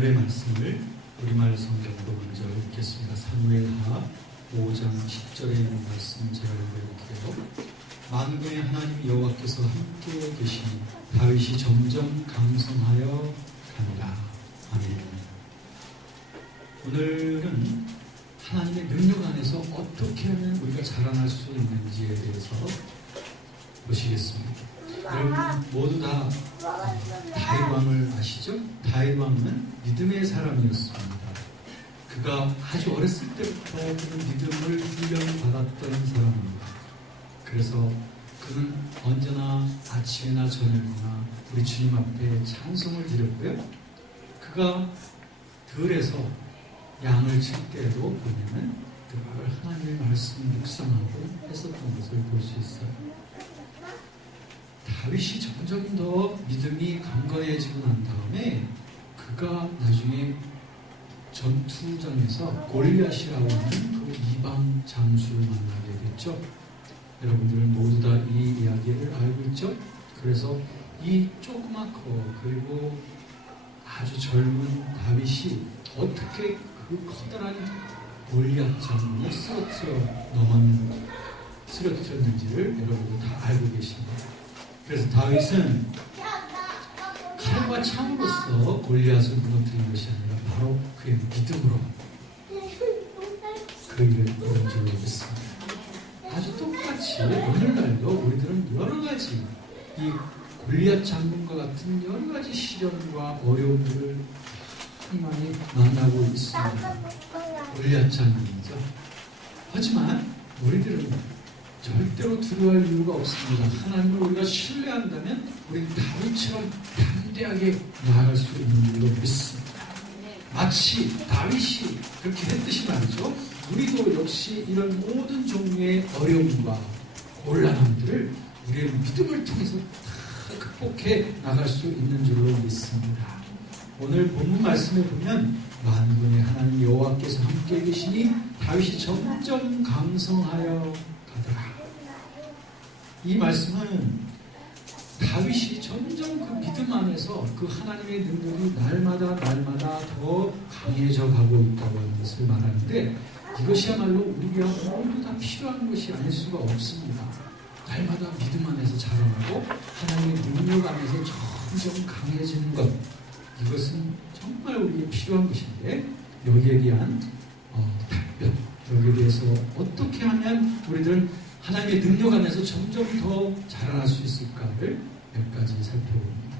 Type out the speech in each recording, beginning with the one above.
오늘의 말씀을 우리말 성경으로 먼저 읽겠습니다. 사무엘하 5장 10절에 있는 말씀 제가 읽어볼게요. 만군의 하나님 여호와께서 함께 계시니 다윗이 점점 강성하여 간다. 아멘. 오늘은 하나님의 능력 안에서 어떻게 하면 우리가 자라날 수 있는지에 대해서 보시겠습니다. 여러분 모두 다 다윗 왕을 아시죠? 다윗 왕은 믿음의 사람이었습니다. 그가 아주 어렸을 때부터 그 믿음을 훈련받았던 사람입니다. 그래서 그는 언제나 아침이나 저녁이나 우리 주님 앞에 찬송을 드렸고요. 그가 들에서 양을 칠 때에도 보면은 늘 하나님의 말씀을 묵상하고 했었던 것을 볼 수 있어요. 다윗이 점점 더 믿음이 강건해지고 난 다음에 그가 나중에 전투장에서 골리앗이라고 하는 그 이방 장수를 만나게 됐죠. 여러분들은 모두 다 이 이야기를 알고 있죠? 그래서 이 조그맣고 그리고 아주 젊은 다윗이 어떻게 그 커다란 골리앗 장군을 쓰러뜨렸는지를 여러분들 다 알고 계십니다. 그래서 다윗은 칼과 창으로서 골리앗을 무너뜨린 것이 아니라 바로 그의 믿음으로 그 일을 이룬 줄로 믿습니다. 아주 똑같이 오늘날도 우리들은 여러 가지 이 골리앗 장군과 같은 여러 가지 시련과 어려움들을 많이 만나고 있습니다. 골리앗 장군이죠. 하지만 우리들은 절대로 두려워할 이유가 없습니다. 하나님을 우리가 신뢰한다면 우리는 다윗처럼 담대하게 나아갈 수 있는 줄로 믿습니다. 마치 다윗이 그렇게 했듯이 말이죠. 우리도 역시 이런 모든 종류의 어려움과 곤란함들을 우리의 믿음을 통해서 다 극복해 나갈 수 있는 줄로 믿습니다. 오늘 본문 말씀에 보면 만군의 하나님 여호와께서 함께 계시니 다윗이 점점 강성하여 가더라. 이 말씀은 다윗이 점점 그 믿음 안에서 그 하나님의 능력이 날마다 더 강해져 가고 있다고 하는 것을 말하는데 이것이야말로 우리가 모두 다 필요한 것이 아닐 수가 없습니다. 날마다 믿음 안에서 자라나고 하나님의 능력 안에서 점점 강해지는 것, 이것은 정말 우리에게 필요한 것인데 여기에 대한 답변, 여기에 대해서 어떻게 하면 우리들은 하나님의 능력 안에서 점점 더 자라날 수 있을까를 몇 가지 살펴봅니다.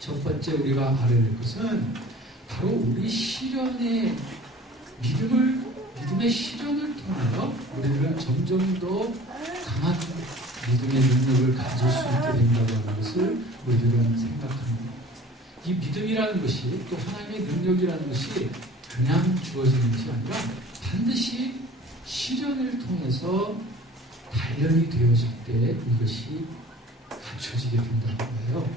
첫 번째 우리가 알아야 될 것은 바로 우리 시련의 믿음의 시련을 통하여 우리들은 점점 더 강한 믿음의 능력을 가질 수 있게 된다고 하는 것을 우리들은 생각합니다. 이 믿음이라는 것이 또 하나님의 능력이라는 것이 그냥 주어지는 것이 아니라 반드시 시련을 통해서 단련이 되어질 때 이것이 갖춰지게 된다는 거예요.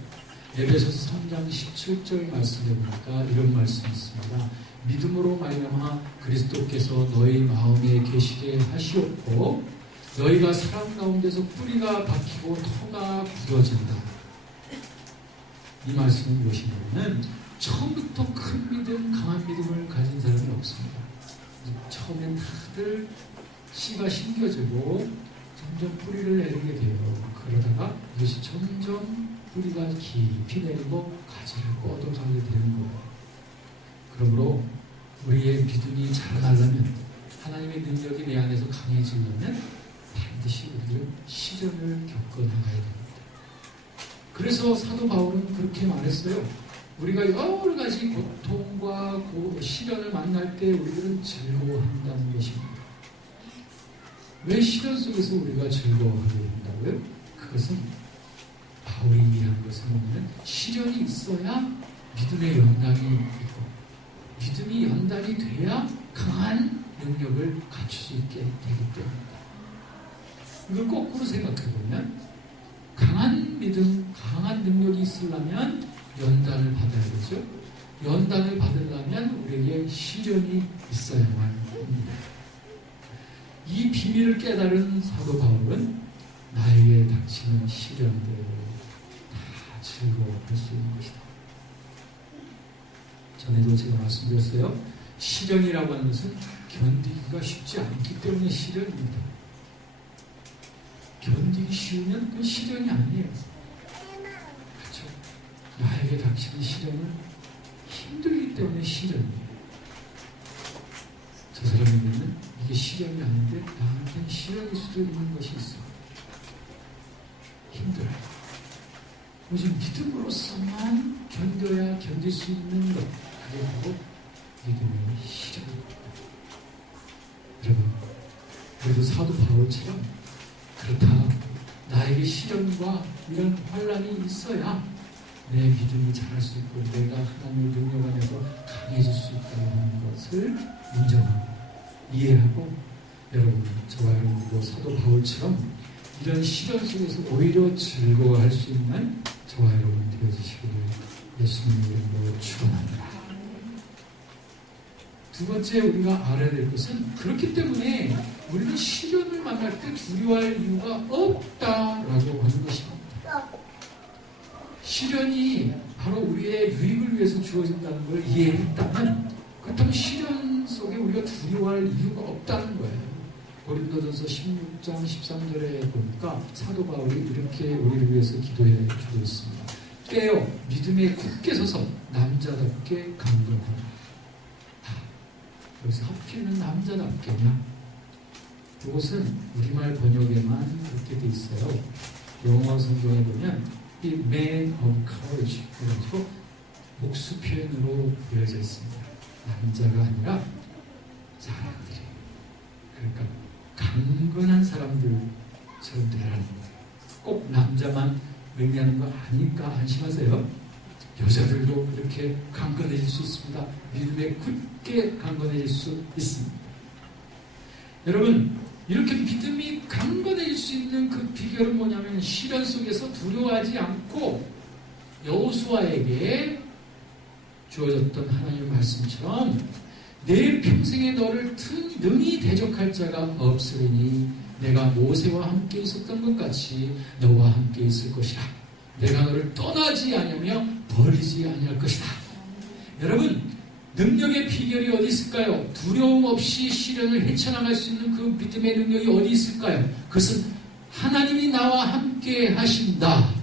에베소서 3장 17절 말씀에 보니까 이런 말씀이 있습니다. 믿음으로 말미암아 그리스도께서 너희 마음에 계시게 하시옵고 너희가 사랑 가운데서 뿌리가 박히고 터가 굳어진다. 이 말씀은 무엇이냐면 처음부터 큰 믿음, 강한 믿음을 가진 사람이 없습니다. 처음엔 다들 씨가 심겨지고 점점 뿌리를 내리게 돼요. 그러다가 이것이 점점 뿌리가 깊이 내리고 가지를 뻗어가게 되는 거예요. 그러므로 우리의 믿음이 자라나려면 하나님의 능력이 내 안에서 강해지려면 반드시 우리는 시련을 겪어나가야 됩니다. 그래서 사도 바울은 그렇게 말했어요. 우리가 여러 가지 고통과 시련을 만날 때 우리들은 즐거워한다는 것입니다. 왜 시련 속에서 우리가 즐거워하게 된다고요? 그것은 바울이 이해한 것은 뭐냐면 시련이 있어야 믿음의 연단이 있고 믿음이 연단이 돼야 강한 능력을 갖출 수 있게 되기 때문입니다. 이걸 거꾸로 생각해보면 강한 믿음, 강한 능력이 있으려면 연단을 받아야 되죠. 연단을 받으려면 우리에게 시련이 있어야만 합니다. 이 비밀을 깨달은 사도 바울은 나에게 닥치는 시련들을 다 즐거워할 수 있는 것이다. 전에도 제가 말씀드렸어요. 시련이라고 하는 것은 견디기가 쉽지 않기 때문에 시련입니다. 견디기 쉬우면 그건 시련이 아니에요. 그렇죠? 나에게 닥치는 시련은 힘들기 때문에 시련이에요. 저 사람에게는 이게 시련이 아닌데 나한테는 시련일 수도 있는 것이 있어. 힘들어요. 오직 믿음으로서만 견뎌야 견딜 수 있는 것, 그게 바로 믿음의 시련입니다. 여러분, 그래도 사도 바울처럼 그렇다, 나에게 시련과 이런 환란이 있어야 내 믿음이 자랄 수 있고 내가 하나님의 능력 안에서 강해질 수 있다고 하는 것을 인정하고 이해하고, 여러분, 저와 여러분도 사도 바울처럼 이런 시련 속에서 오히려 즐거워할 수 있는 저와 여러분 되어주시기를 예수님의 이름으로 축원합니다. 두 번째 우리가 알아야 될 것은, 그렇기 때문에 우리는 시련을 만날 때 두려워할 이유가 없다라고 하는 것입니다. 시련이 바로 우리의 유익을 위해서 주어진다는 걸 이해했다면, 그렇다면 시련 속에 우리가 두려워할 이유가 없다는 거예요. 고린도전서 16장 13절에 보니까 사도 바울이 이렇게 우리를 위해서 기도해 주고 있습니다. 깨어 믿음에 굳게 서서 남자답게 강건하라. 여기서 하필이면 남자답게냐? 그것은 우리말 번역에만 그렇게 돼 있어요. 영어 성경에 보면 이 man of courage 그래가지고 복수 표현으로 보여져 있습니다. 남자가 아니라 사람들이, 그러니까 강건한 사람들처럼 되라는 거예요. 꼭 남자만 의미하는 거 아니까 안심하세요. 여자들도 그렇게 강건해질 수 있습니다. 믿음에 굳게 강건해질 수 있습니다. 여러분, 이렇게 믿음이 강건해질 수 있는 그 비결은 뭐냐면, 시련 속에서 두려워하지 않고 여호수아에게 주어졌던 하나님의 말씀처럼 내 평생에 너를 능히 대적할 자가 없으리니 내가 모세와 함께 있었던 것 같이 너와 함께 있을 것이라. 내가 너를 떠나지 아니하며 버리지 아니할 것이다. 여러분, 능력의 비결이 어디 있을까요? 두려움 없이 시련을 헤쳐나갈 수 있는 그 믿음의 능력이 어디 있을까요? 그것은 하나님이 나와 함께 하신다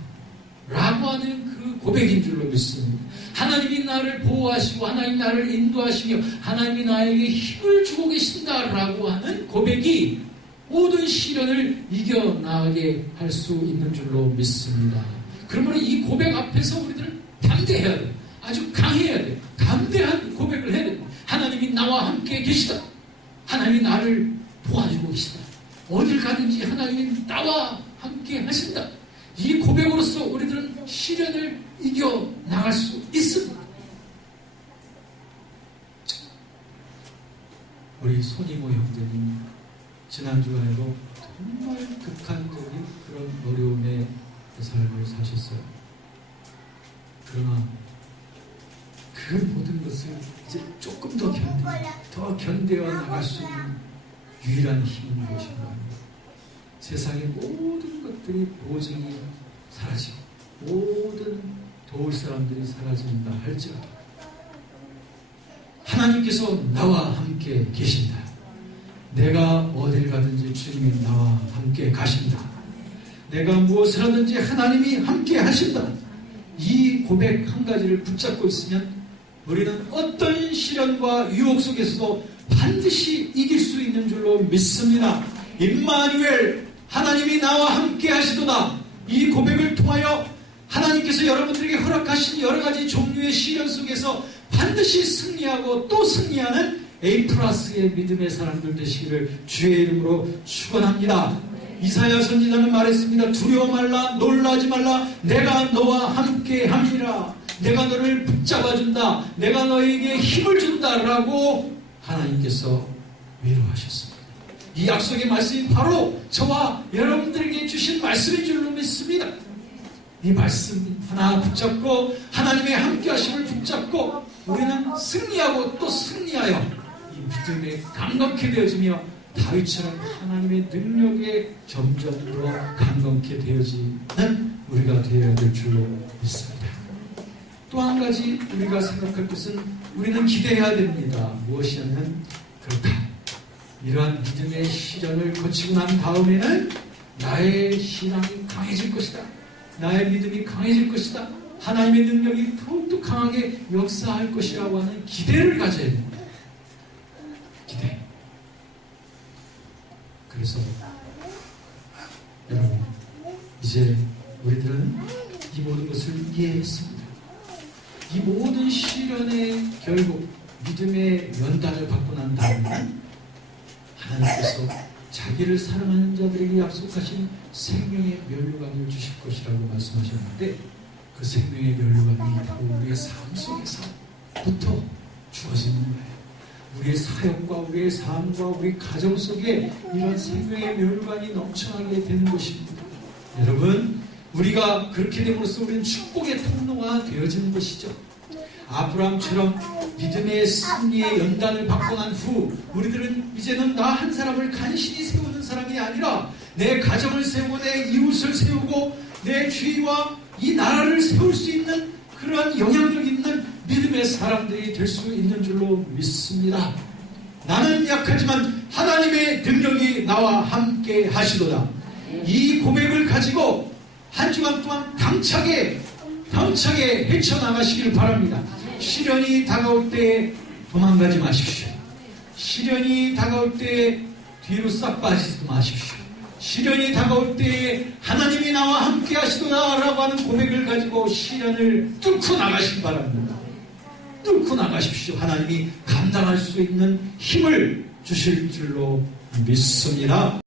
라고 하는 그 고백인 줄로 믿습니다. 하나님이 나를 보호하시고 하나님이 나를 인도하시며 하나님이 나에게 힘을 주고 계신다라고 하는 고백이 모든 시련을 이겨나가게 할 수 있는 줄로 믿습니다. 그러므로 이 고백 앞에서 우리들은 담대해야 돼요. 아주 강해야 돼요. 담대한 고백을 해야 돼요. 하나님이 나와 함께 계시다. 하나님이 나를 도와주고 계시다. 어딜 가든지 하나님이 나와 함께 하신다. 이 고백으로서 우리들은 시련을 이겨나갈 수 있습니다. 우리 손이모 형제님, 지난 주간에도 정말 극한적인 그런 어려움의 삶을 사셨어요. 그러나 그 모든 것을 이제 조금 더 견뎌 나갈 수 있는 유일한 힘은 무엇인가? 세상의 모든 것들이 보증이 사라지고 모든 도울 사람들이 사라진다 할지라도 하나님께서 나와 함께 계신다. 내가 어딜 가든지 주님이 나와 함께 가신다. 내가 무엇을 하든지 하나님이 함께 하신다. 이 고백 한 가지를 붙잡고 있으면 우리는 어떤 시련과 유혹 속에서도 반드시 이길 수 있는 줄로 믿습니다. 임마누엘, 하나님이 나와 함께 하시도다. 이 고백을 통하여 하나님께서 여러분들에게 허락하신 여러 가지 종류의 시련 속에서 반드시 승리하고 또 승리하는 A+의 믿음의 사람들 되시기를 주의 이름으로 축원합니다. 이사야 선지자는 말했습니다. 두려워 말라, 놀라지 말라, 내가 너와 함께 함이라. 내가 너를 붙잡아준다. 내가 너에게 힘을 준다라고 하나님께서 위로하셨습니다. 이 약속의 말씀이 바로 저와 여러분들에게 주신 말씀인 줄로 믿습니다. 이 말씀 하나 붙잡고 하나님의 함께 하심을 붙잡고 우리는 승리하고 또 승리하여 이 믿음에 강건케 되어지며 다윗처럼 하나님의 능력에 점점 더 강건케 되어지는 우리가 되어야 될 줄로 믿습니다. 또 한 가지 우리가 생각할 것은 우리는 기대해야 됩니다. 무엇이냐면 그렇다. 이러한 믿음의 시련을 거치고 난 다음에는 나의 신앙이 강해질 것이다. 나의 믿음이 강해질 것이다. 하나님의 능력이 더욱더 강하게 역사할 것이라고 하는 기대를 가져야 됩니다. 기대. 그래서 여러분, 이제 우리들은 이 모든 것을 이해했습니다. 이 모든 시련의 결국 믿음의 연단을 받고 난 다음에 하나님께서 자기를 사랑하는 자들에게 약속하신 생명의 면류관을 주실 것이라고 말씀하셨는데, 그 생명의 면류관이 바로 우리의 삶 속에서부터 주어지는 거예요. 우리의 사역과 우리의 삶과 우리 가정 속에 이런 생명의 면류관이 넘쳐나게 되는 것입니다. 여러분, 우리가 그렇게 됨으로써 우리는 축복의 통로가 되어지는 것이죠. 아브라함처럼 믿음의 승리의 연단을 받고 난 후 우리들은 이제는 나 한 사람을 간신히 세우는 사람이 아니라 내 가정을 세우고 내 이웃을 세우고 내 주위와 이 나라를 세울 수 있는 그러한 영향력 있는 믿음의 사람들이 될 수 있는 줄로 믿습니다. 나는 약하지만 하나님의 능력이 나와 함께 하시도다. 이 고백을 가지고 한 주간 동안 당차게 헤쳐나가시길 바랍니다. 시련이 다가올 때 도망가지 마십시오. 시련이 다가올 때 뒤로 싹 빠지지 마십시오. 시련이 다가올 때 하나님이 나와 함께 하시도다 라고 하는 고백을 가지고 시련을 뚫고 나가시기 바랍니다. 뚫고 나가십시오. 하나님이 감당할 수 있는 힘을 주실 줄로 믿습니다.